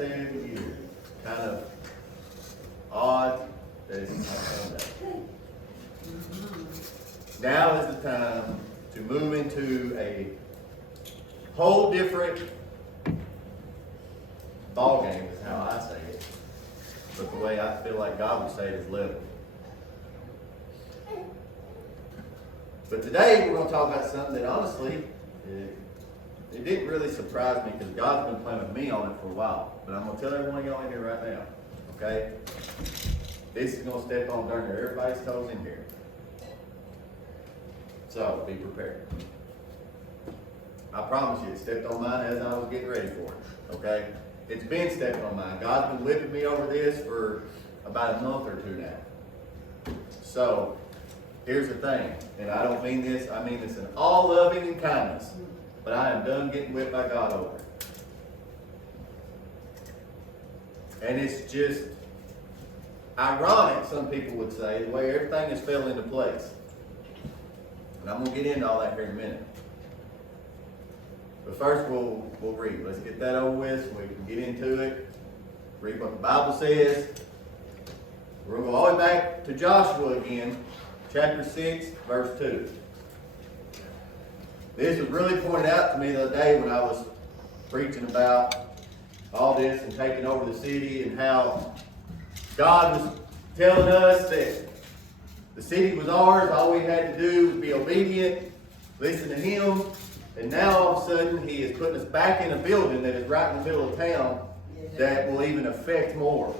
7 years. Kind of odd that it's not Sunday. Now is the time to move into a whole different ball game is how I say it. But the way I feel like God would say it is level. But today we're going to talk about something that honestly, it didn't really surprise me because God's been playing with me on it for a while. But I'm going to tell every one of y'all in here right now, okay? This is going to step on darn near everybody's toes in here. So be prepared. I promise you, it stepped on mine as I was getting ready for it, okay? It's been stepping on mine. God's been whipping me over this for about a month or two now. So, here's the thing, and I don't mean this, I mean this in all loving and kindness, but I am done getting whipped by God over it. And it's just ironic, some people would say, the way everything has fell into place. And I'm going to get into all that here in a minute. But first we'll read. Let's get that over with so we can get into it. Read what the Bible says. We're going to go all the way back to Joshua again, chapter 6, verse 2. This was really pointed out to me the other day when I was preaching about all this and taking over the city and how God was telling us that the city was ours. All we had to do was be obedient, listen to Him. And now all of a sudden He is putting us back in a building that is right in the middle of town that will even affect more.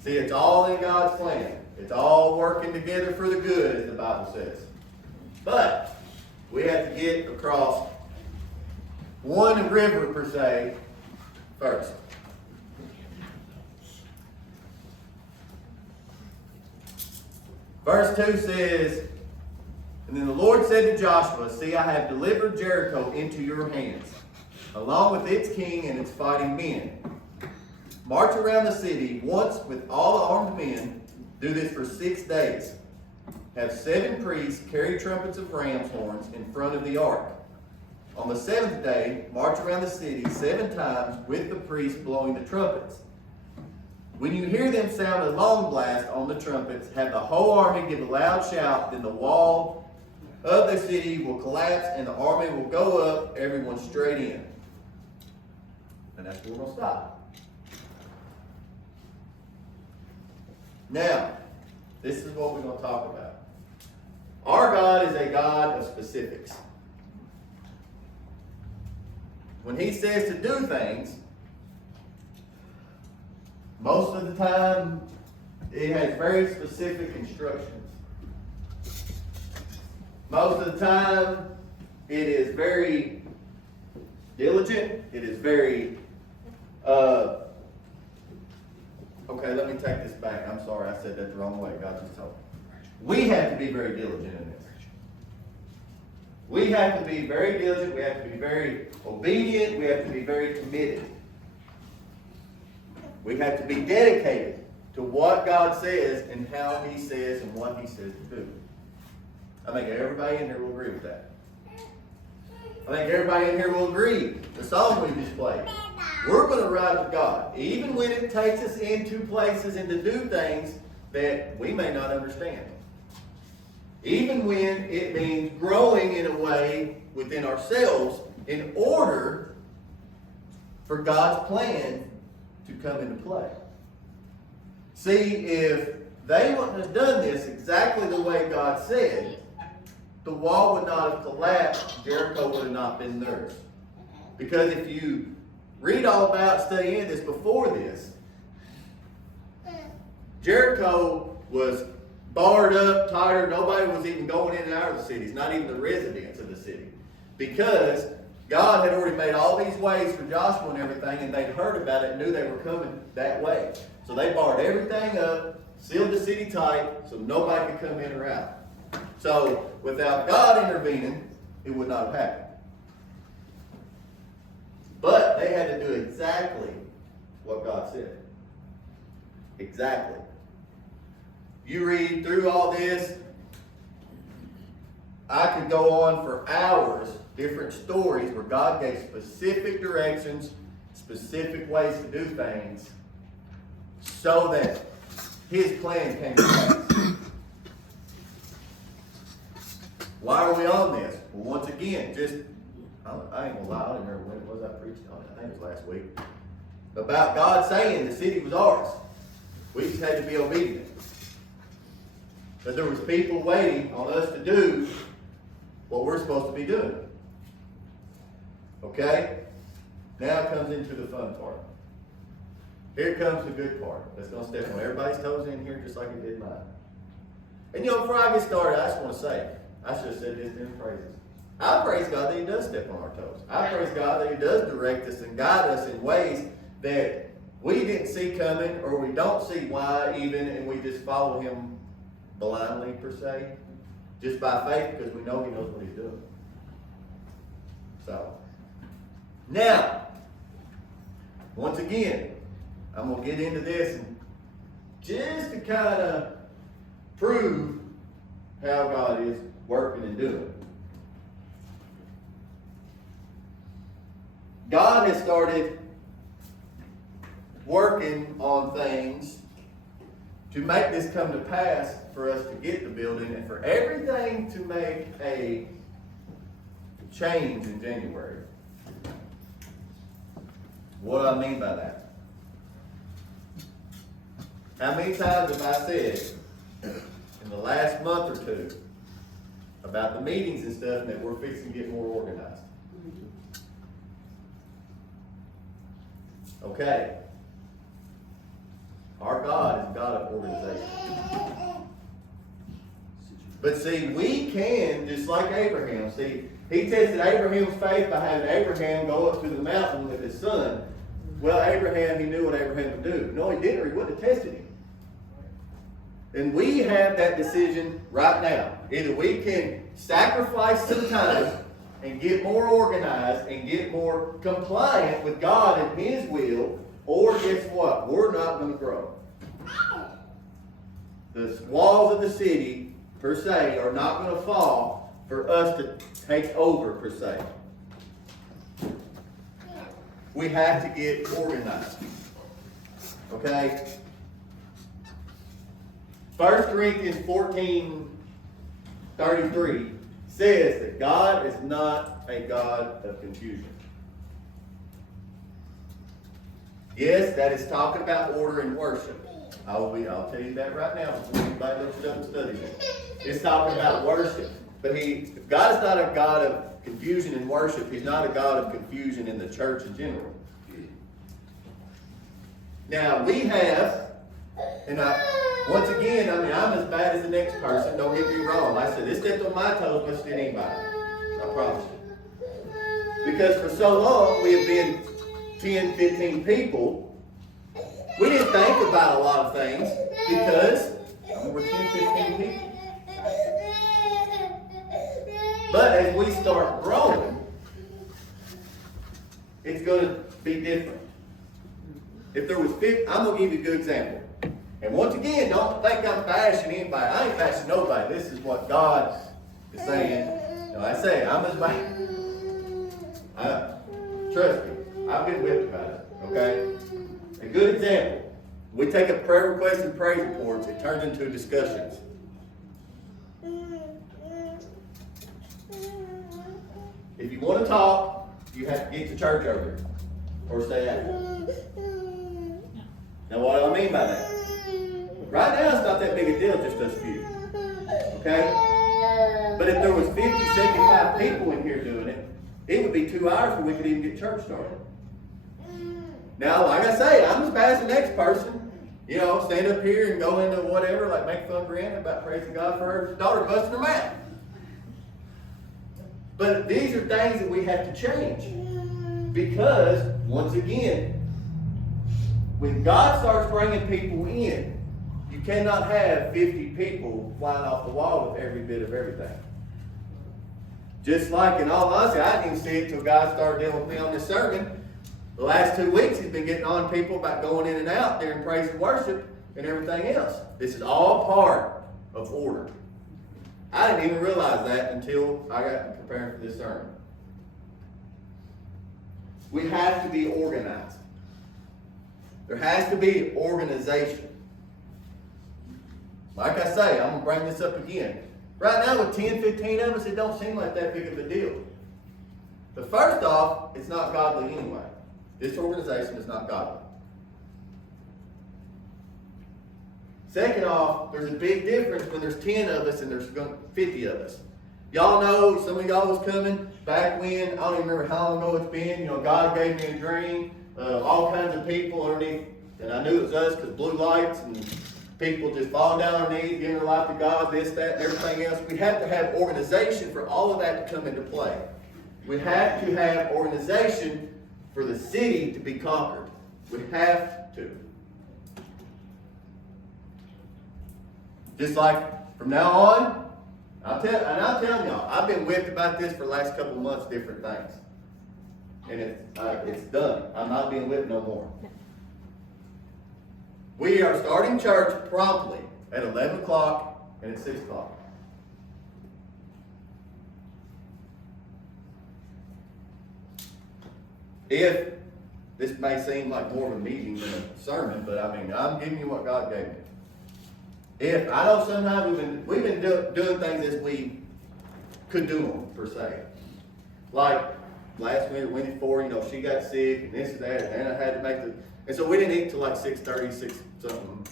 See, it's all in God's plan. It's all working together for the good, as the Bible says. But we have to get across one river, per se, first. Verse 2 says, "And then the Lord said to Joshua, See, I have delivered Jericho into your hands, along with its king and its fighting men. March around the city once with all the armed men. Do this for 6 days. Have 7 priests carry trumpets of ram's horns in front of the ark. On the 7th day, march around the city 7 times with the priests blowing the trumpets. When you hear them sound a long blast on the trumpets, have the whole army give a loud shout, then the wall of the city will collapse and the army will go up, everyone straight in." And that's where we're going to stop. Now, this is what we're going to talk about. Our God is a God of specifics. When He says to do things, most of the time, it has very specific instructions. Most of the time, it is very diligent. It is very, okay, let me take this back. I'm sorry, I said that the wrong way. God just told me. We have to be very diligent in this. We have to be very diligent. We have to be very obedient. We have to be very committed. We have to be dedicated to what God says and how He says and what He says to do. I think everybody in here will agree with that. I think everybody in here will agree. The song we just played. We're going to ride with God, even when it takes us into places and to do things that we may not understand. Even when it means growing in a way within ourselves in order for God's plan to come into play. See, if they wouldn't have done this exactly the way God said, the wall would not have collapsed, Jericho would have not been theirs. Because if you read all about studying this before this, Jericho was barred up, tighter. Nobody was even going in and out of the cities, not even the residents of the city. Because God had already made all these ways for Joshua and everything, and they'd heard about it and knew they were coming that way. So they barred everything up, sealed the city tight, so nobody could come in or out. So without God intervening, it would not have happened. But they had to do exactly what God said. Exactly. You read through all this, I could go on for hours, different stories where God gave specific directions, specific ways to do things so that his plan came to pass. Why are we on this? Well, once again, I ain't gonna lie, I don't remember when it was I preached on it. I think it was last week. About God saying the city was ours. We just had to be obedient. But there was people waiting on us to do what we're supposed to be doing. Okay? Now it comes into the fun part. Here comes the good part. That's going to step on everybody's toes in here just like it did mine. And before I get started, I just want to say, I should have said this in praises. I praise God that He does step on our toes. I praise God that He does direct us and guide us in ways that we didn't see coming, or we don't see why even, and we just follow Him blindly per se, just by faith, because we know He knows what He's doing. So, now, once again, I'm going to get into this and just to kind of prove how God is working and doing. God has started working on things to make this come to pass for us to get the building and for everything to make a change in January. What do I mean by that? How many times have I said in the last month or two about the meetings and stuff that we're fixing to get more organized? Okay. Our God is a God of organization. But see, we can, just like Abraham. See, He tested Abraham's faith by having Abraham go up to the mountain with his son. Well, Abraham, he knew what Abraham would do. No, he didn't, or he wouldn't have tested him. And we have that decision right now. Either we can sacrifice some time and get more organized and get more compliant with God and His will, or guess what? We're not going to grow. The walls of the city, per se, are not going to fall for us to take over, per se. We have to get organized. Okay? 1 Corinthians 14:33 says that God is not a God of confusion. Yes, that is talking about order and worship. I'll tell you that right now before anybody looks it up and studies it. It's talking about worship. But God is not a God of confusion in worship. He's not a God of confusion in the church in general. Now, we have, and once again, I'm as bad as the next person. Don't get me wrong. Like I said, this stepped on my toes much than anybody. I promise you. Because for so long, we have been 10, 15 people. We didn't think about a lot of things because we're 10, 15 people. But as we start growing, it's going to be different. If there was 50, I'm going to give you a good example. And once again, don't think I'm bashing anybody. I ain't bashing nobody. This is what God is saying. No, I say, I'm as bad. Trust me, I've been whipped about it. Okay? A good example. We take a prayer request and praise reports. It turns into discussions. If you want to talk, you have to get to church earlier or stay out. Now, what do I mean by that? Right now, it's not that big a deal, just us few. Okay? But if there was 50, 75 people in here doing it, it would be 2 hours before we could even get church started. Now, like I say, I'm as bad as the next person. You know, stand up here and go into whatever, like make fun of Brianna about praising God for her daughter busting her mouth. But these are things that we have to change. Because, once again, when God starts bringing people in, you cannot have 50 people flying off the wall with every bit of everything. Just like, in all honesty, I didn't even see it until God started dealing with me on this sermon. The last 2 weeks, He's been getting on people about going in and out during praise and worship and everything else. This is all part of order. I didn't even realize that until I got preparing for this sermon. We have to be organized. There has to be organization. Like I say, I'm going to bring this up again. Right now with 10, 15 of us, it don't seem like that big of a deal. But first off, it's not godly anyway. This organization is not godly. Second off, there's a big difference when there's 10 of us and there's 50 of us. Y'all know, some of y'all was coming back when, I don't even remember how long ago it's been, you know, God gave me a dream, all kinds of people underneath, and I knew it was us because blue lights and people just falling down on their knees, giving their life to God, this, that, and everything else. We have to have organization for all of that to come into play. We have to have organization for the city to be conquered. We have to. Just like from now on, I'm telling y'all, I've been whipped about this for the last couple of months, different things. And it's done. I'm not being whipped no more. We are starting church promptly at 11 o'clock and at 6 o'clock. If this may seem like more of a meeting than a sermon, but I mean, I'm giving you what God gave me. If I know sometimes we've been doing things as we could do them per se, like last week, week before, you know, she got sick and this and that, and then I had to make and so we didn't eat till like 6:30, 6 something.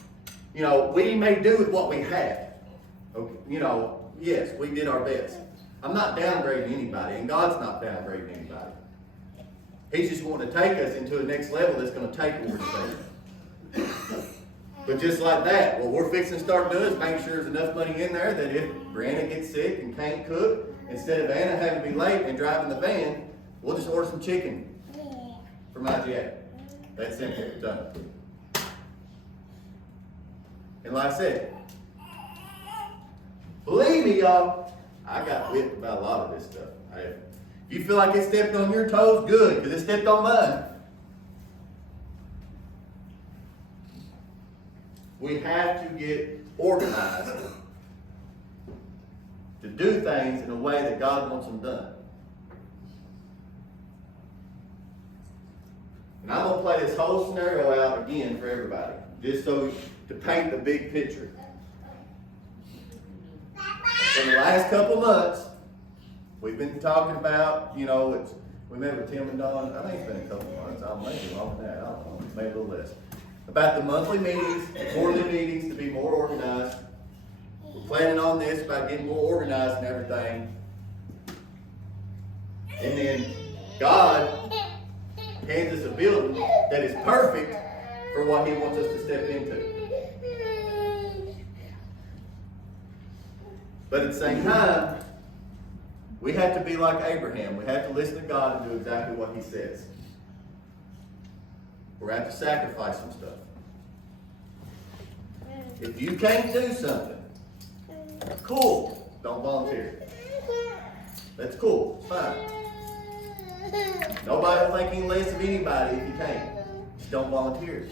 You know, we may do with what we had. Okay, you know, yes, we did our best. I'm not downgrading anybody, and God's not downgrading anybody. He's just wanting to take us into the next level that's going to take organization. But just like that, what we're fixing to start doing is making sure there's enough money in there that if Brianna gets sick and can't cook, instead of Anna having to be late and driving the van, we'll just order some chicken from IGA. That's simple. Done. And like I said, believe me, y'all, I got whipped about a lot of this stuff. If you feel like it stepped on your toes, good, because it stepped on mine. We have to get organized to do things in a way that God wants them done. And I'm going to play this whole scenario out again for everybody, just so to paint the big picture. For the last couple months, we've been talking about, you know, we met with Tim and Don, I think it's been a couple months, maybe longer than that, I don't know, maybe a little less. About the monthly meetings, the quarterly meetings to be more organized. We're planning on this about getting more organized and everything. And then God hands us a building that is perfect for what He wants us to step into. But at the same time, we have to be like Abraham. We have to listen to God and do exactly what He says. We're going to have to sacrifice some stuff. If you can't do something, cool, don't volunteer. That's cool, it's fine. Nobody will think any less of anybody if you can't. Just don't volunteer.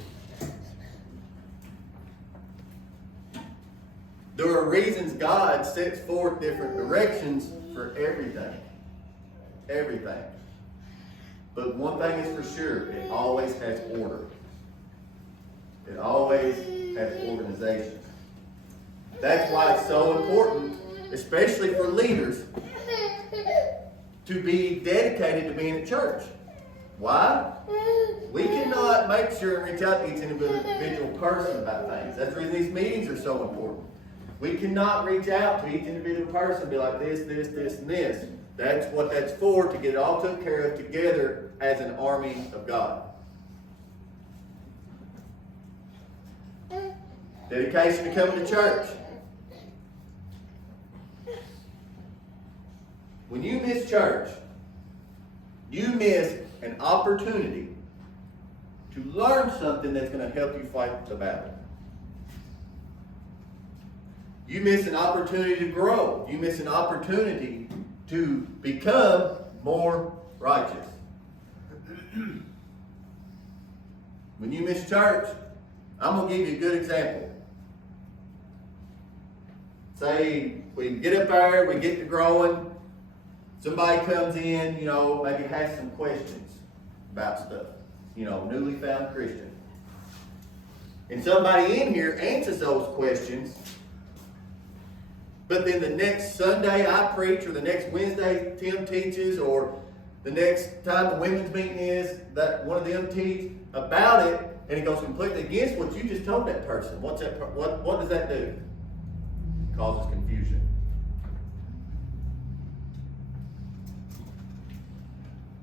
There are reasons God sets forth different directions for everything. Everything. But one thing is for sure, it always has order. It always has organization. That's why it's so important, especially for leaders, to be dedicated to being at church. Why? We cannot make sure and reach out to each individual person about things. That's the reason these meetings are so important. We cannot reach out to each individual person and be like this, this, this, and this. That's what that's for, to get it all taken care of together as an army of God. Dedication to coming to church. When you miss church, you miss an opportunity to learn something that's going to help you fight the battle. You miss an opportunity to grow. You miss an opportunity to become more righteous. When you miss church, I'm going to give you a good example. Say we get up there, we get to growing, somebody comes in, you know, maybe has some questions. about stuff. You know, newly found Christian. And somebody in here answers those questions, but then the next Sunday I preach, or the next Wednesday Tim teaches, or the next time the women's meeting is, that one of them teach about it, and it goes completely against what you just told that person. What does that do? It causes confusion.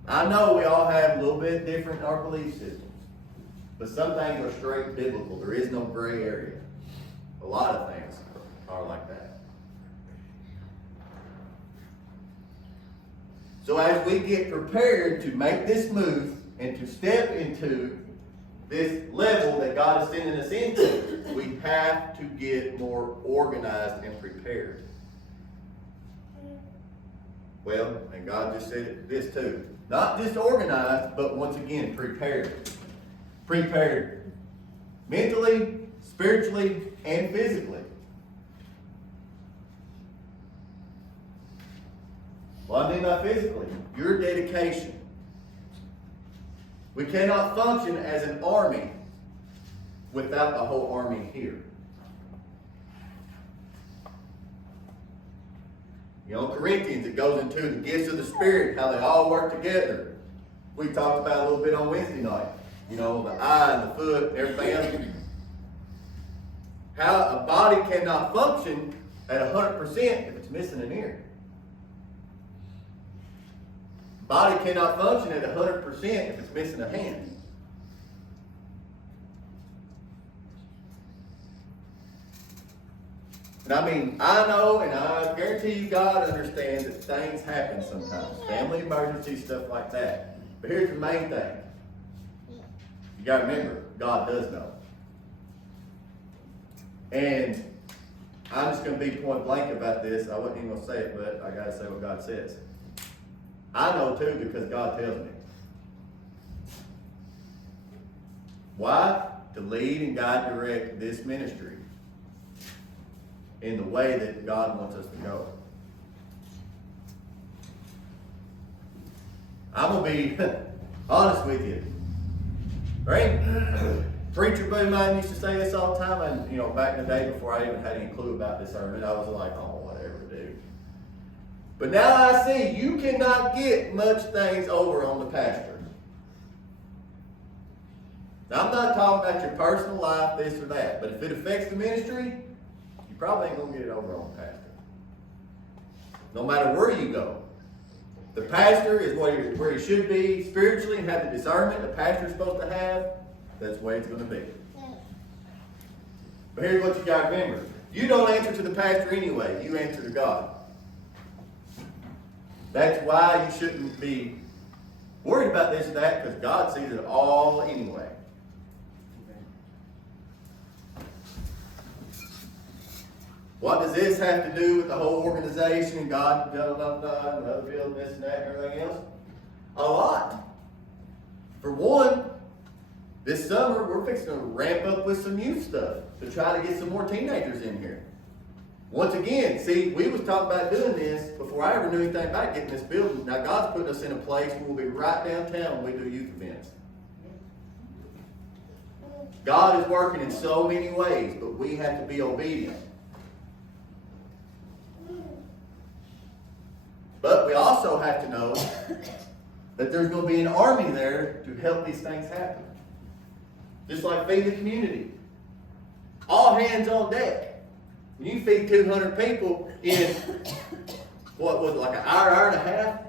I know we all have a little bit different in our belief systems, but some things are straight biblical. There is no gray area. A lot of things are like that. So as we get prepared to make this move and to step into this level that God is sending us into, we have to get more organized and prepared. Well, and God just said this too. Not just organized, but once again, prepared. Prepared mentally, spiritually, and physically. What I mean by physically, your dedication. We cannot function as an army without the whole army here. You know, Corinthians, it goes into the gifts of the Spirit, how they all work together. We talked about a little bit on Wednesday night. You know, the eye and the foot and everything else. How a body cannot function at 100% if it's missing an ear. Body cannot function at 100% if it's missing a hand. And I mean, I know and I guarantee you God understands that things happen sometimes. Family emergencies, stuff like that. But here's the main thing. You got to remember, God does know. And I'm just going to be point blank about this. I wasn't even going to say it, but I got to say what God says. I know too because God tells me. Why? To lead and guide, direct this ministry in the way that God wants us to go. I'm going to be honest with you. Right? Preacher buddy of mine used to say this all the time, and you know, back in the day before I even had any clue about this sermon, I was like, oh, whatever, dude. But now I see you cannot get much things over on the pastor. Now, I'm not talking about your personal life, this or that, but if it affects the ministry, you probably ain't going to get it over on the pastor. No matter where you go. The pastor is where he should be spiritually and have the discernment the pastor is supposed to have. That's the way it's going to be. But here's what you got to remember. You don't answer to the pastor anyway. You answer to God. That's why you shouldn't be worried about this or that, because God sees it all anyway. What does this have to do with the whole organization and God, and other building, this and that and everything else? A lot. For one, this summer we're fixing to ramp up with some youth stuff to try to get some more teenagers in here. Once again, see, we was talking about doing this before I ever knew anything about getting this building. Now God's putting us in a place where we'll be right downtown when we do youth events. God is working in so many ways, but we have to be obedient. But we also have to know that there's going to be an army there to help these things happen. Just like feed the community. All hands on deck. When you feed 200 people in, what was it, like an hour and a half?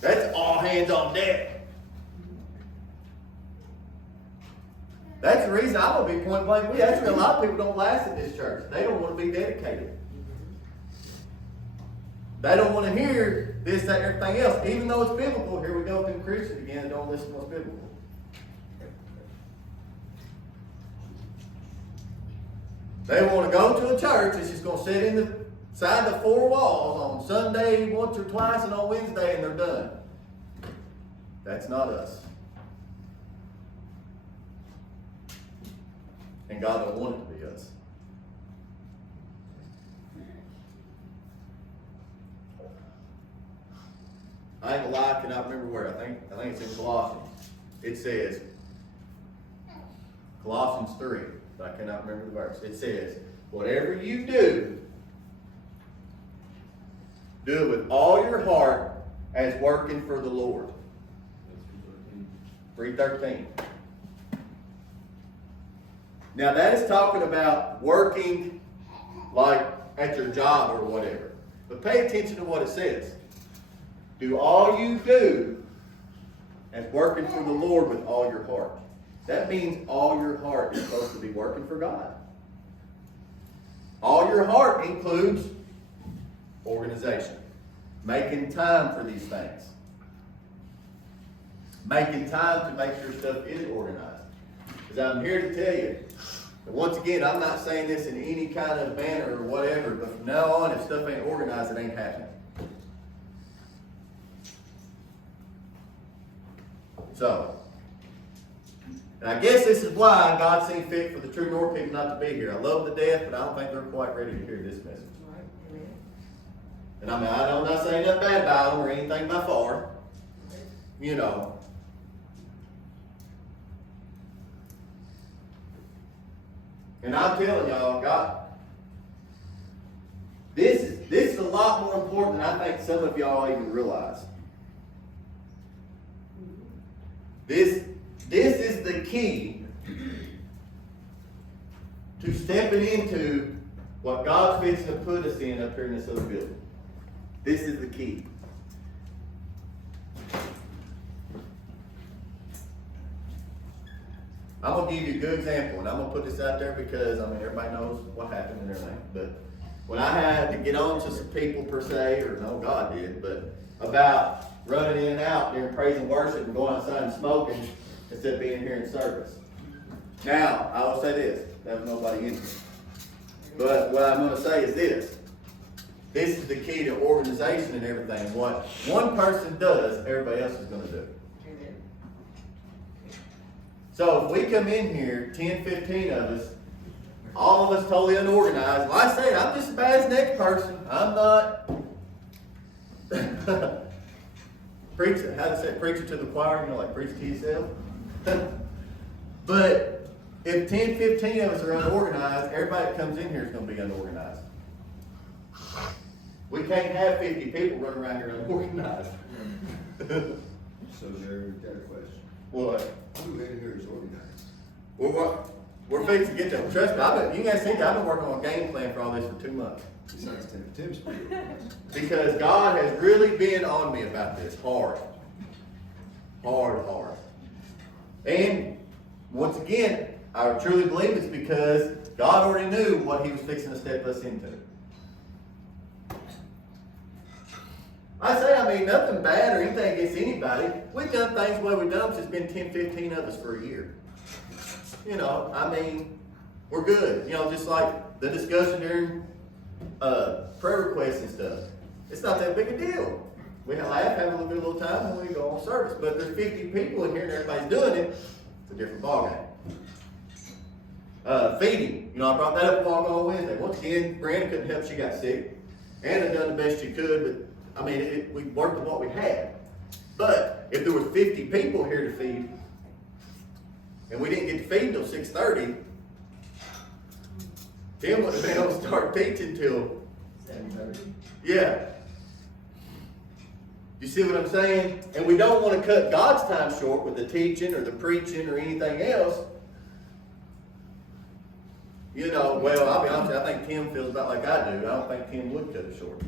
That's all hands on deck. That's the reason I'm going to be point blank. That's why a lot of people don't last in this church. They don't want to be dedicated. They don't want to hear this, that, and everything else. Even though it's biblical, here we go to the Christians again that don't listen to what's biblical. They want to go to a church that's just going to sit inside the four walls on Sunday once or twice and on Wednesday and they're done. That's not us. And God don't want it to be us. I ain't gonna lie, I cannot remember where. I think it's in Colossians. It says, Colossians 3, but I cannot remember the verse. It says, whatever you do, do it with all your heart as working for the Lord. 3:13. Now that is talking about working like at your job or whatever. But pay attention to what it says. Do all you do as working for the Lord with all your heart. That means all your heart is supposed to be working for God. All your heart includes organization. Making time for these things. Making time to make sure stuff is organized. Because I'm here to tell you, and once again, I'm not saying this in any kind of manner or whatever, but from now on, if stuff ain't organized, it ain't happening. So, and I guess this is why God seen fit for the True North people not to be here. I love them to death, but I don't think they're quite ready to hear this message. And I mean, I'm not saying nothing bad about them or anything by far. You know. And I'm telling y'all, God, this is a lot more important than I think some of y'all even realize. This is the key to stepping into what God's fixing to put us in up here in this other building. This is the key. I'm going to give you a good example, and I'm going to put this out there because, I mean, everybody knows what happened and everything. But when I had to get on to some people per se, or no, God did, but about running in and out during praise and worship and going outside and smoking instead of being here in service. Now, I will say this. There was nobody in here. But what I'm going to say is this. This is the key to organization and everything. What one person does, everybody else is going to do. So if we come in here, 10, 15 of us, all of us totally unorganized. Well, I say I'm just as bad as the next person. I'm not. Preacher, how to say preacher to the choir, you know, like preach to yourself. But if 10, 15 of us are unorganized, everybody that comes in here is going to be unorganized. We can't have 50 people running around here unorganized. So Jerry, we've got a question. What? Who in here is organized? Well, what? We're fixing to get there. Trust me, you guys think I've been working on a game plan for all this for 2 months. Besides Tim's pretty organized. Because God has really been on me about this hard. Hard. And once again, I truly believe it's because God already knew what He was fixing to step us into. I mean, nothing bad or anything against anybody. We've done things the way we've done them. It's been 10, 15 of us for a year. You know, I mean, we're good. You know, just like the discussion during prayer requests and stuff. It's not that big a deal. We laugh, have a little time, and we go on service. But there's 50 people in here and everybody's doing it. It's a different ballgame. Feeding. You know, I brought that up on Wednesday. Once again, Brandon couldn't help. She got sick. Anna done the best she could, but I mean, we worked with what we had. But if there were 50 people here to feed, and we didn't get to feed until 6:30, Tim would have been able to start teaching till 7:30. Yeah. You see what I'm saying? And we don't want to cut God's time short with the teaching or the preaching or anything else. You know, well, I'll be honest with you, I think Tim feels about like I do. I don't think Tim would cut it short.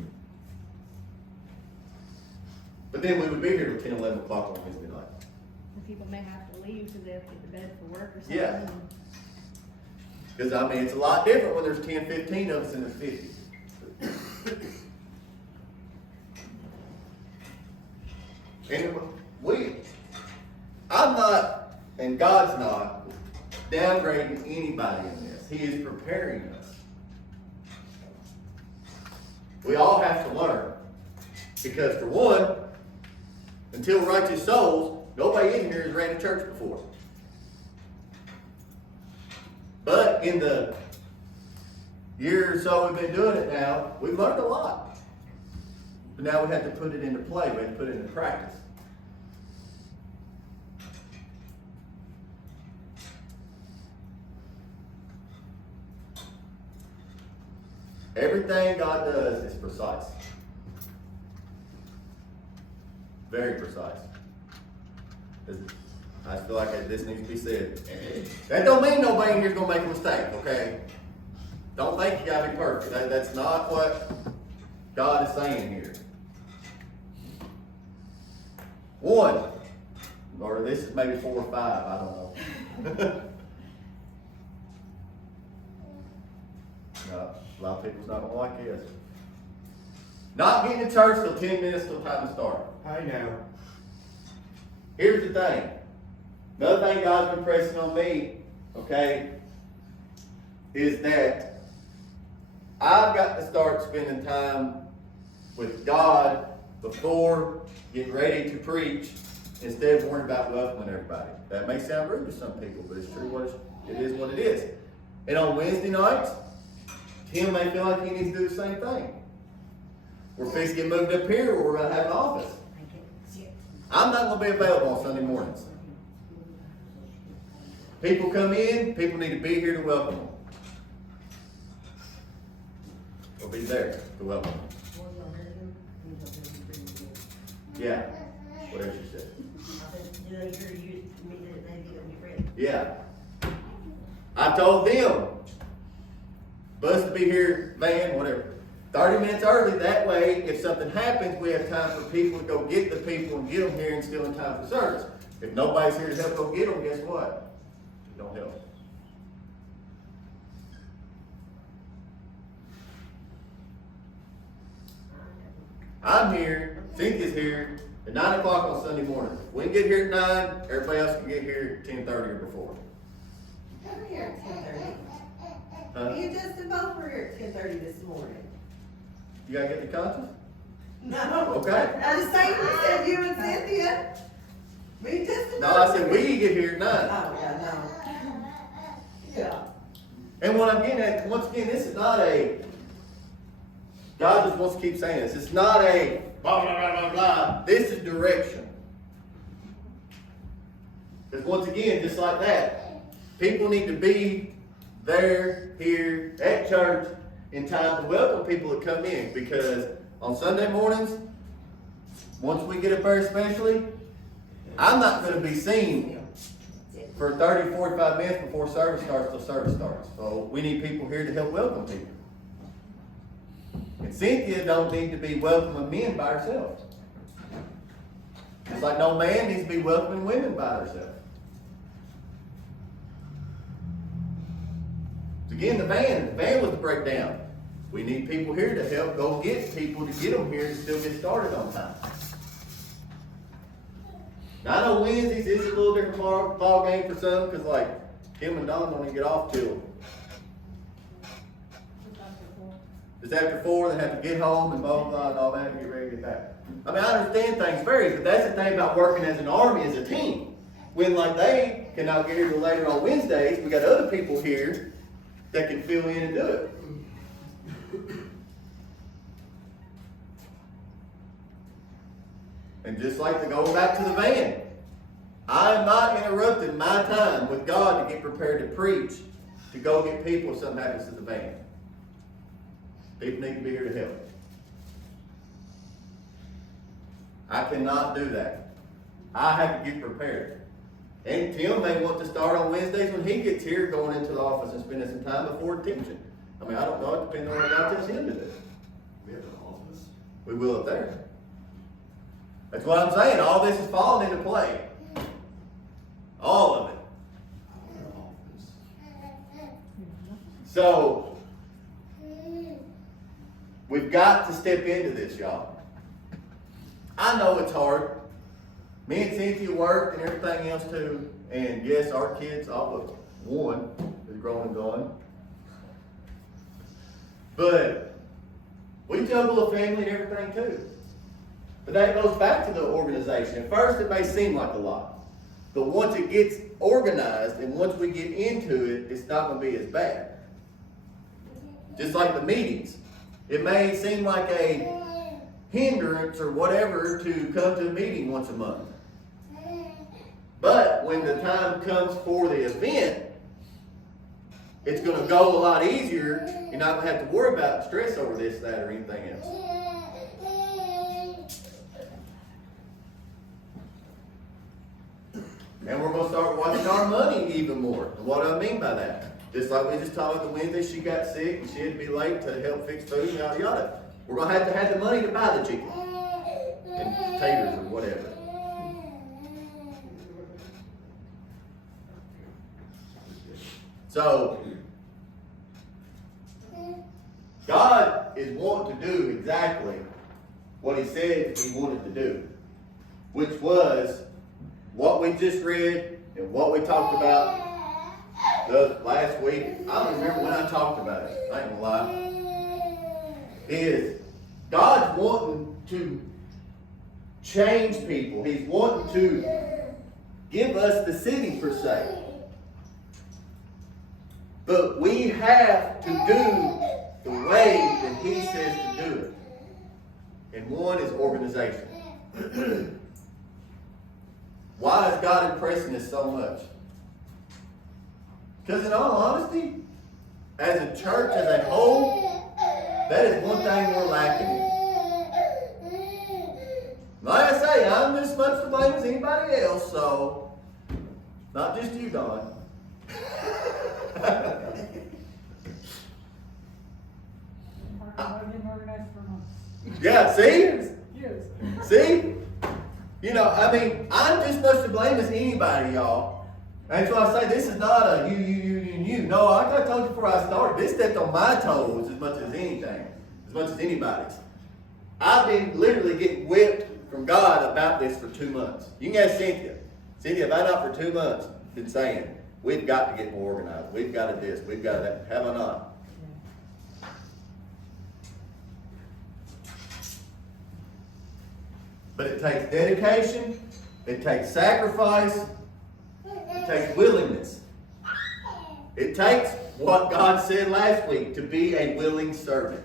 But then we would be here till 10, 11 o'clock on Wednesday night. And people may have to leave because they have to get to bed for work or something. Yeah. Because, I mean, it's a lot different when there's 10, 15 of us than there's 50. And I'm not, and God's not, downgrading anybody in this. He is preparing us. We all have to learn. Because for one, until righteous souls, nobody in here has ran a church before. But in the year or so we've been doing it now, we've learned a lot. But now we have to put it into play. We have to put it into practice. Everything God does is precise. Very precise. I feel like this needs to be said. That don't mean nobody in here is going to make a mistake, okay? Don't think you got to be perfect. That's not what God is saying here. One, or this is maybe 4 or 5, I don't know. No, a lot of people's not going to like this. Not getting to church till 10 minutes till time to start. Hey now. Here's the thing. Another thing God's been pressing on me, okay, is that I've got to start spending time with God before getting ready to preach instead of worrying about welcoming everybody. That may sound rude to some people, but it's true. It is what it is. And on Wednesday nights, Tim may feel like he needs to do the same thing. We're fixing to get moved up here where we're going to have an office. I'm not going to be available on Sunday mornings. People come in, people need to be here to welcome them. We'll be there to welcome them. Yeah, whatever she said. Yeah. I told them, bus to be here, van, whatever. 30 minutes early, that way, if something happens, we have time for people to go get the people and get them here and still in time for service. If nobody's here to help go get them, guess what? It don't help. I'm here, Cynthia's here, at 9 o'clock on Sunday morning. If we can get here at 9, everybody else can get here at 10:30 or before. We're here at 10:30. Huh? Me and Justin both were here at 10:30 this morning. You gotta get the conscience? No. Okay. I just saying, you said you and Cynthia. Me and Justin. No, I said we get here at 9. Oh, yeah, no. Yeah. And what I'm getting at, once again, this is not a, God just wants to keep saying this, it's not a blah, blah, blah, blah, blah. This is direction. Because once again, just like that, people need to be there, here, at church, in time to welcome people that come in. Because on Sunday mornings, once we get up there especially, I'm not going to be seen for 30, 45 minutes before service starts till service starts. So we need people here to help welcome people. And Cynthia don't need to be welcoming men by herself. It's like no man needs to be welcoming women by herself. So again, the van was the breakdown. We need people here to help go get people to get them here and still get started on time. Now I know Wednesdays is a little different ball game for some, because like Kim and Don don't even get off till just after 4. They have to get home and blah, blah, and all that and get ready to get back. I mean, I understand things vary, but that's the thing about working as an army, as a team. When like they cannot get here till later on Wednesdays, we got other people here that can fill in and do it. And just like going back to the van, I am not interrupting my time with God to get prepared to preach, to go get people if something happens to the van. People need to be here to help. I cannot do that. I have to get prepared. And Tim may want to start on Wednesdays when he gets here, going into the office and spending some time before teaching. I mean, I don't know. It depends on what God tells him to do. We have an office. We will up there. That's what I'm saying. All this is falling into play. All of it. Our office. So, we've got to step into this, y'all. I know it's hard. Me and Cynthia work and everything else too. And yes, our kids, all but one, is grown and gone. But we juggle a family and everything too. But that goes back to the organization. At first it may seem like a lot. But once it gets organized and once we get into it, it's not going to be as bad. Just like the meetings. It may seem like a hindrance or whatever to come to a meeting once a month. But when the time comes for the event, it's going to go a lot easier. You're not going to have to worry about stress over this, that, or anything else. And we're going to start watching our money even more. And what do I mean by that? Just like we just talked about the Wednesday, she got sick and she had to be late to help fix food and yada yada. We're going to have the money to buy the chicken and potatoes or whatever. So, God is wanting to do exactly what He said He wanted to do, which was what we just read and what we talked about the last week. I don't remember when I talked about it, I ain't gonna lie. Is God's wanting to change people. He's wanting to give us the city per se. But we have to do the way that He says to do it. And one is organization. Why is God impressing us so much? Because in all honesty, as a church as a whole, that is one thing we're lacking in. Like I say, I'm just as much to blame as anybody else, so not just you, Don. Yeah, see? See? You know, I mean, I'm just as much to blame as anybody, y'all. That's why I say this is not a you. No, like I told you before I started, this stepped on my toes as much as anything, as much as anybody's. I've been literally getting whipped from God about this for 2 months. You can ask Cynthia. Cynthia, have I not for 2 months been saying, we've got to get more organized. We've got to this. We've got to that. Have I not? But it takes dedication. It takes sacrifice. It takes willingness. It takes what God said last week, to be a willing servant.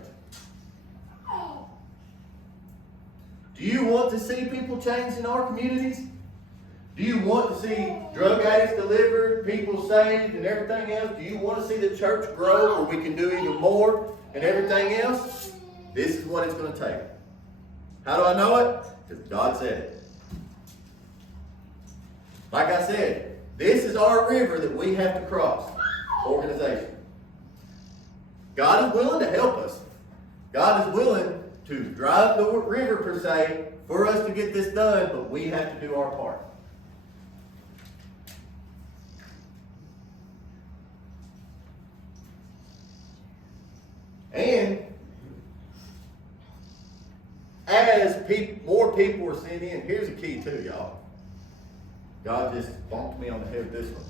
Do you want to see people change in our communities? Do you want to see drug addicts delivered, people saved, and everything else? Do you want to see the church grow where we can do even more and everything else? This is what it's going to take. How do I know it? Because God said it. Like I said, this is our river that we have to cross. Organization. God is willing to help us. God is willing to drive the river per se for us to get this done, but we have to do our part. And as more people are sent in, here's the key too, y'all. God just bonked me on the head with this one.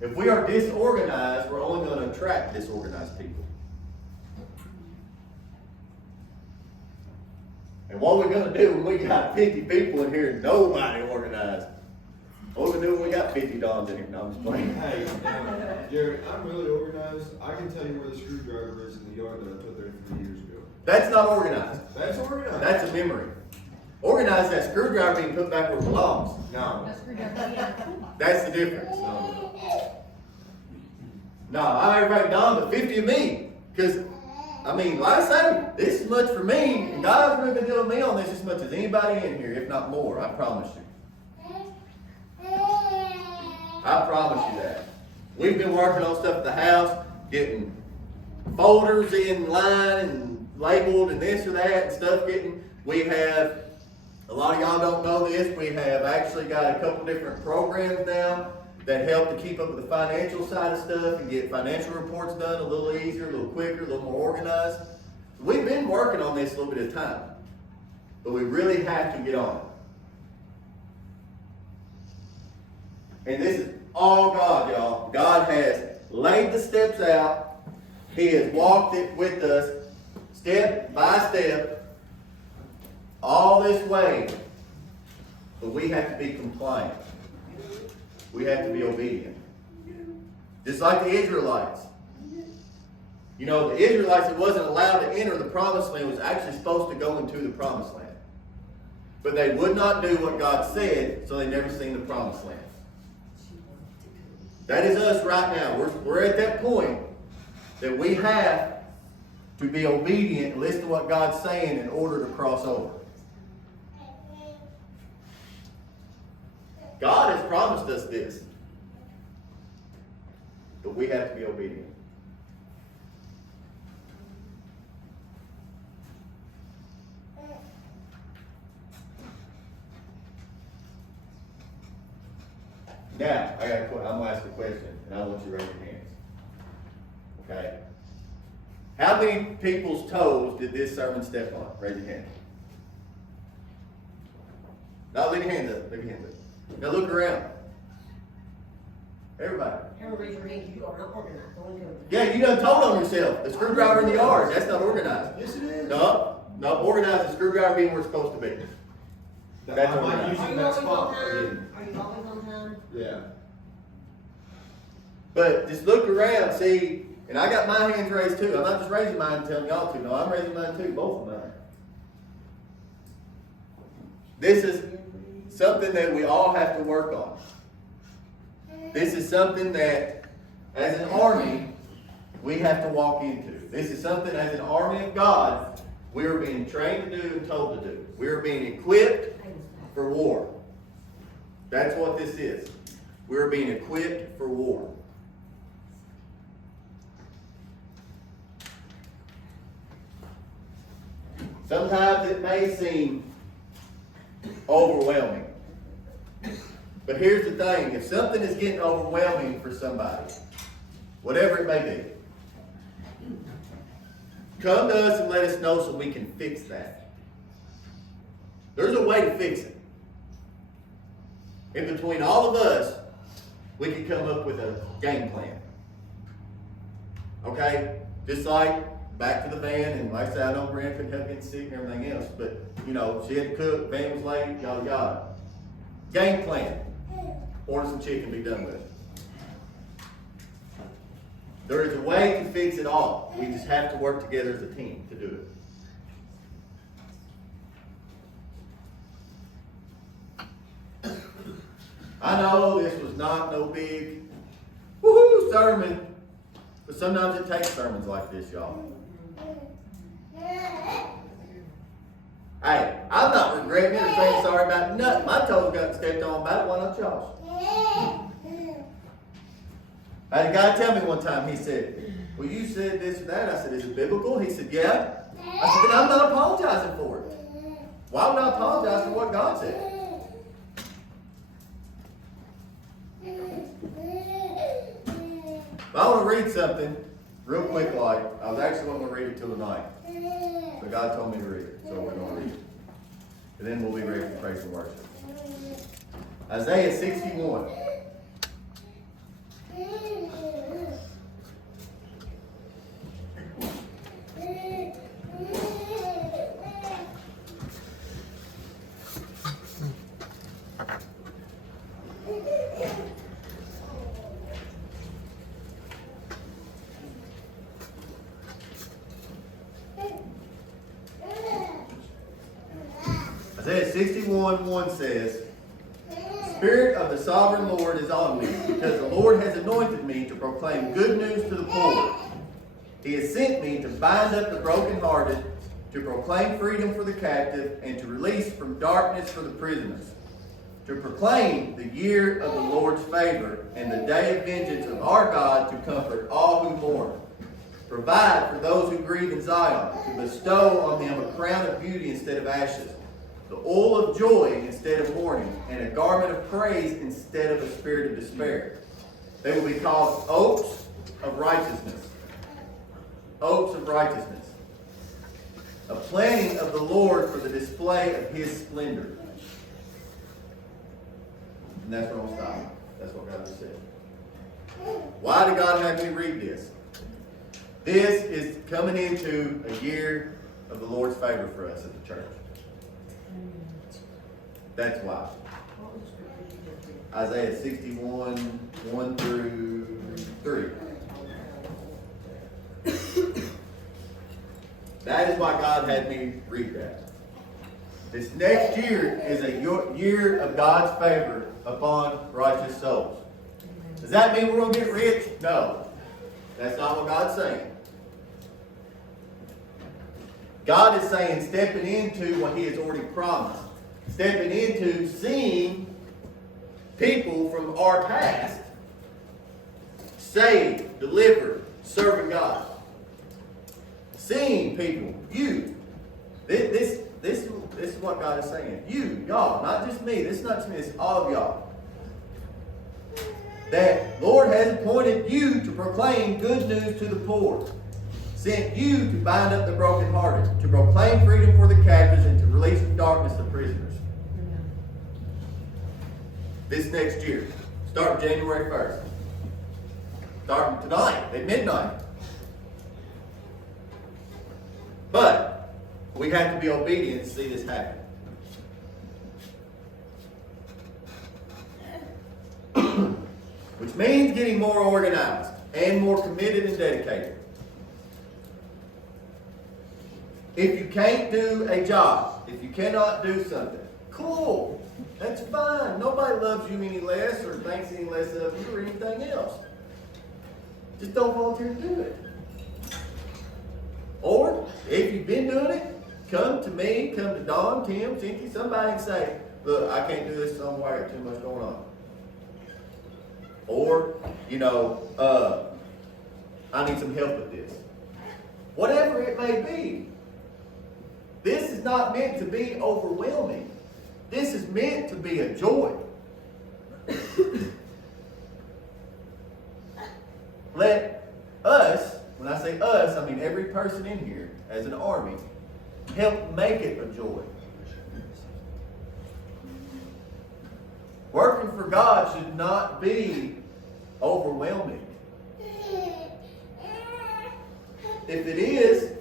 If we are disorganized, we're only going to attract disorganized people. And what we're going to do when we got 50 people in here and nobody organized, what we do when we got 50 Dons in here? No, I'm just playing. Hey, Jared, I'm really organized. I can tell you where the screwdriver is in the yard that I put there 3 years ago. That's not organized. That's organized. That's a memory. Organized, that screwdriver being put back where it belongs. No. That's the difference. No. No, I'm everybody Don, but 50 of me. Because, I mean, like I say, this is much for me, and God's really been dealing with me on this as much as anybody in here, if not more. I promise you. I promise you that. We've been working on stuff at the house, getting folders in line and labeled and this or that and stuff we have, a lot of y'all don't know this, we have actually got a couple different programs now that help to keep up with the financial side of stuff and get financial reports done a little easier, a little quicker, a little more organized. We've been working on this a little bit of time, but we really have to get on it. And this is all God, y'all. God has laid the steps out. He has walked it with us step by step all this way, but we have to be compliant. We have to be obedient. Just like the Israelites. You know, the Israelites that wasn't allowed to enter the promised land was actually supposed to go into the promised land. But they would not do what God said, so they never seen the promised land. That is us right now. We're at that point that we have to be obedient and listen to what God's saying in order to cross over. God has promised us this, but we have to be obedient. Now, I'm going to ask a question, and I want you to raise your hands. Okay? How many people's toes did this sermon step on? Raise your hand. Now, leave your hands up. Leave your hands up. Now, look around. Everybody. Raise your hand, you are not organized. Don't go. Yeah, you done told on yourself. The screwdriver in the yard. That's not organized. Yes, it is. No, organized. The screwdriver being where it's supposed to be. That's I'm not organized. Are using you that always spot. on time? Are you always on time? Yeah. But just look around, see, and I got my hands raised too. I'm not just raising mine and telling y'all to. No, I'm raising mine too, both of mine. This is something that we all have to work on. This is something that, as an army, we have to walk into. This is something, as an army of God, we are being trained to do and told to do. We are being equipped for war. That's what this is. We are being equipped for war. Sometimes it may seem overwhelming. But here's the thing, if something is getting overwhelming for somebody, whatever it may be, come to us and let us know so we can fix that. There's a way to fix it. In between all of us, we can come up with a game plan. Okay? Just like back to the van, and like I said, I know Brenda couldn't help getting sick and everything else, but you know, she had to cook, van was late, yada yada. Game plan. Order some chicken, be done with it. There is a way to fix it all. We just have to work together as a team to do it. I know this was not no big woohoo sermon, but sometimes it takes sermons like this, y'all. Hey, I'm not regretting it or saying sorry about nothing. My toes got stepped on about it. Why not y'all's? I had a guy tell me one time, he said, well, you said this or that. I said, is it biblical? He said, yeah. I said, then I'm not apologizing for it. Why would I apologize for what God said? I want to read something real quick, like I was actually going to read it till tonight. But God told me to read it, so we're going to read it. And then we'll be ready for praise and worship. Isaiah 61. Isaiah 61:1 says, the Spirit of the Sovereign Lord is on me, because the Lord has anointed me to proclaim good news to the poor. He has sent me to bind up the brokenhearted, to proclaim freedom for the captive, and to release from darkness for the prisoners, to proclaim the year of the Lord's favor and the day of vengeance of our God, to comfort all who mourn, provide for those who grieve in Zion, to bestow on them a crown of beauty instead of ashes, the oil of joy instead of mourning, and a garment of praise instead of a spirit of despair. They will be called oaks of righteousness. Oaks of righteousness. A planting of the Lord for the display of His splendor. And that's where I'm stopping. That's what God has said. Why did God have me read this? This is coming into a year of the Lord's favor for us at the church. That's why. Isaiah 61, 1 through 3. That is why God had me read that. This next year is a year of God's favor upon righteous souls. Does that mean we're going to get rich? No. That's not what God's saying. God is saying stepping into what He has already promised. Stepping into seeing people from our past saved, delivered, serving God. Seeing people, you. This is what God is saying. You, y'all, not just me. This is not just me. This is all of y'all. That Lord has appointed you to proclaim good news to the poor. Sent you to bind up the brokenhearted, to proclaim freedom for the captives, and to release from darkness the prisoners. This next year, starting January 1st. Starting tonight at midnight. But we have to be obedient to see this happen. Which means getting more organized and more committed and dedicated. If you can't do a job, if you cannot do something, cool. That's fine. Nobody loves you any less or thinks any less of you or anything else. Just don't volunteer to do it. Or, if you've been doing it, come to me, come to Dawn, Tim, Cynthia, somebody and say, look, I can't do this somewhere, I got too much going on. Or, I need some help with this. Whatever it may be. This is not meant to be overwhelming. This is meant to be a joy. Let us, when I say us, I mean every person in here as an army, help make it a joy. Working for God should not be overwhelming. If it is,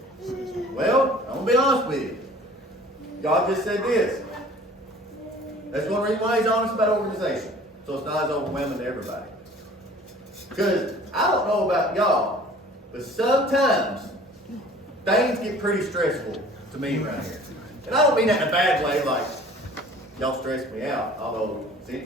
well, I'm going to be honest with you. God just said this. That's one reason why He's honest about organization. So it's not as overwhelming to everybody. Because I don't know about y'all, but sometimes things get pretty stressful to me around here. And I don't mean that in a bad way, like y'all stress me out, although